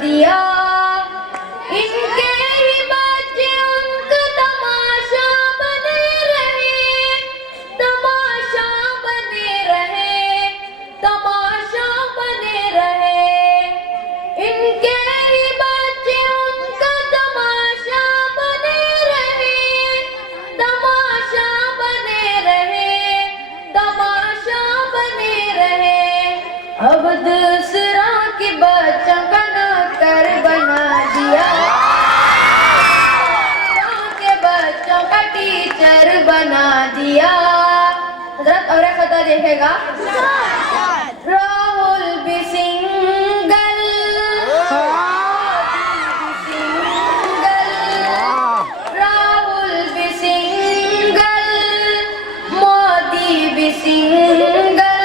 दिया। इनके ही बच्चे उनका तमाशा बने रहे, तमाशा बने रहे, तमाशा बने रहे। इनके ही बच्चे उनका तमाशा बने रहे, तमाशा बने रहे, तमाशा बने रहे। अब दूसरा के बच्चा का नौकर बना दिया, के बच्चों का टीचर बना दिया। हजरत और एक खता देखेगा। राहुल भी सिंगल, राहुल भी सिंगल, मोदी भी सिंगल,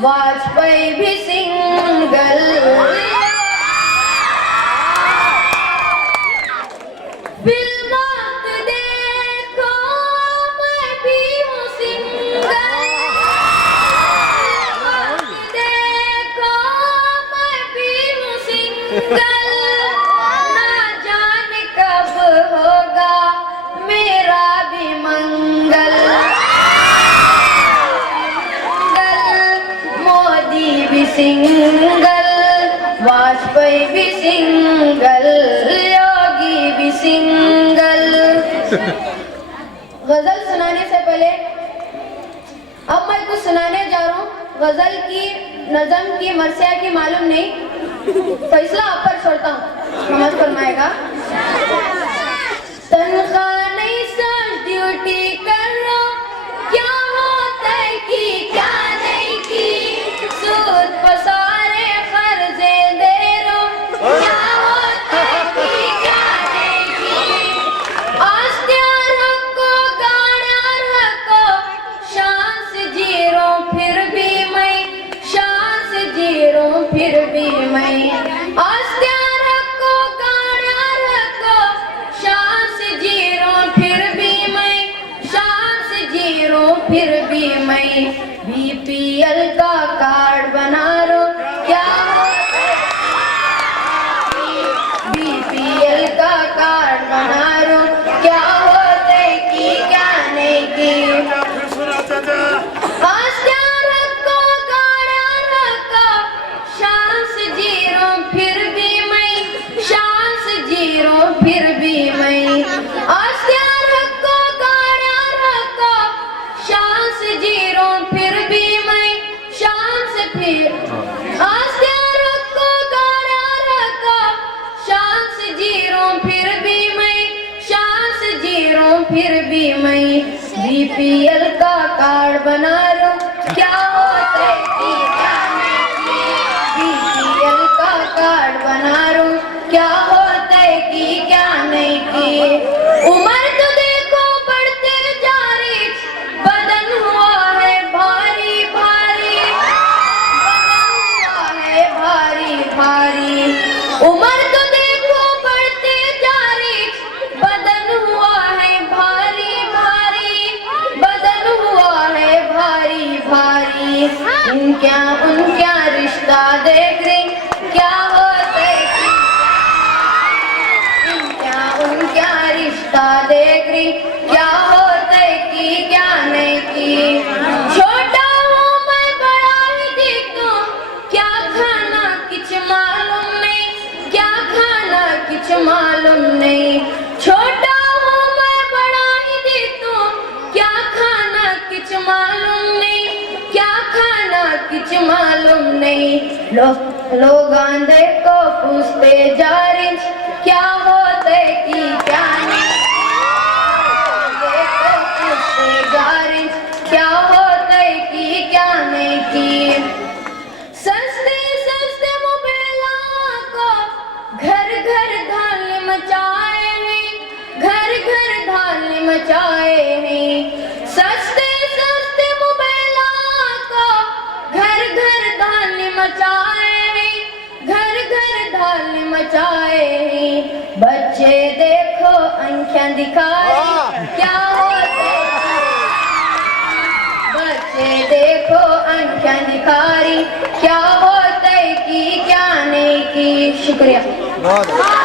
वाजपेयी भी सिंगल। फिल्मत देखो मैं भी हूँ सिंगल, देखो मैं भी हूँ सिंगल। ना जाने कब होगा मेरा भी मंगल। मोदी भी सिंगल, वाजपेयी भी सिंगल, योगी भी सिंगल। गजल सुनाने से पहले अब मैं कुछ सुनाने जा रहा हूँ। गजल की नज़म की मरसिया की मालूम नहीं, फैसला आप पर छोड़ता हूँ, समझ फरमाएगा। तनख्वाह नहीं सच ड्यूटी कर लो, क्या होता है कि क्या नहीं की, सूद पर सारे कर्जे दे लो, क्या होता है कि क्या नहीं की। आस्तियां रखो गाड़ियां रखो, शान से जी रहा हूं फिर भी मैं, शान से जी रहा हूं फिर भी मैं। आस्तियां रखो गाड़ियां रखो, शान से जी रहा हूं फिर भी मैं, शान से जी रहा हूं फिर भी मैं। बीपीएल का कार्ड बना लो, क्या होता है बीपीएल का कार्ड बना लो, क्या होता है कि क्या नहीं की। आस्तियां रखो गाड़ियां रखो, शान से जी रहा हूं फिर भी मैं, शान से जी रहा हूं फिर भी मैं। आस्तियां रखो गाड़ियां रखो, शान से जी रहा हूं फिर भी मैं, शान से फिर। आस्तियां रखो गाड़ियां रखो, शान से जी रहा हूं फिर भी मैं, शान से जी रहा हूं फिर भी मैं। बीपीएल का कार्ड बना लो, क्या होता है कि क्या नहीं की। बीपीएल का कार्ड बना लो, क्या होता है कि क्या नहीं की। उम्र तो देखो बढ़ते जा रही, बदन हुआ है भारी भारी, बदन हुआ है भारी भारी। उम्र तो देखो बढ़ते जा रही, बदन हुआ है भारी भारी, बदन हुआ है भारी भारी। उनका रिश्ता देख रही, क्या होता है कि उनका रिश्ता देख रही, क्या होता है कि क्या नहीं की। छोटा हूँ मैं बड़ा ही दिखूं, क्या खाना कुछ मालूम नहीं, क्या खाना कुछ मालूम नहीं। छोटा हूँ मैं बड़ा ही दिखूं, क्या खाना कुछ मालूम नहीं, क्या खाना कुछ मालूम नहीं। लोग आंधे को पूछते जा रहे, क्या होता है कि क्या नहीं। आंधे को पूछते जा रहे, क्या होता है कि क्या नहीं की। सस्ते सस्ते मोबाइलों को घर घर धाल मचाए हैं, घर घर धाल मचाए हैं। सस्ते सस्ते मोबाइलों को घर घर धाल मचाए हैं, घर घर धाल मचाए हैं। बच्चे देखो आंखें दिखाए, क्या होता है। बच्चे देखो आंखें दिखा रही, क्या होता है कि क्या नहीं की। शुक्रिया। ਬਹੁਤ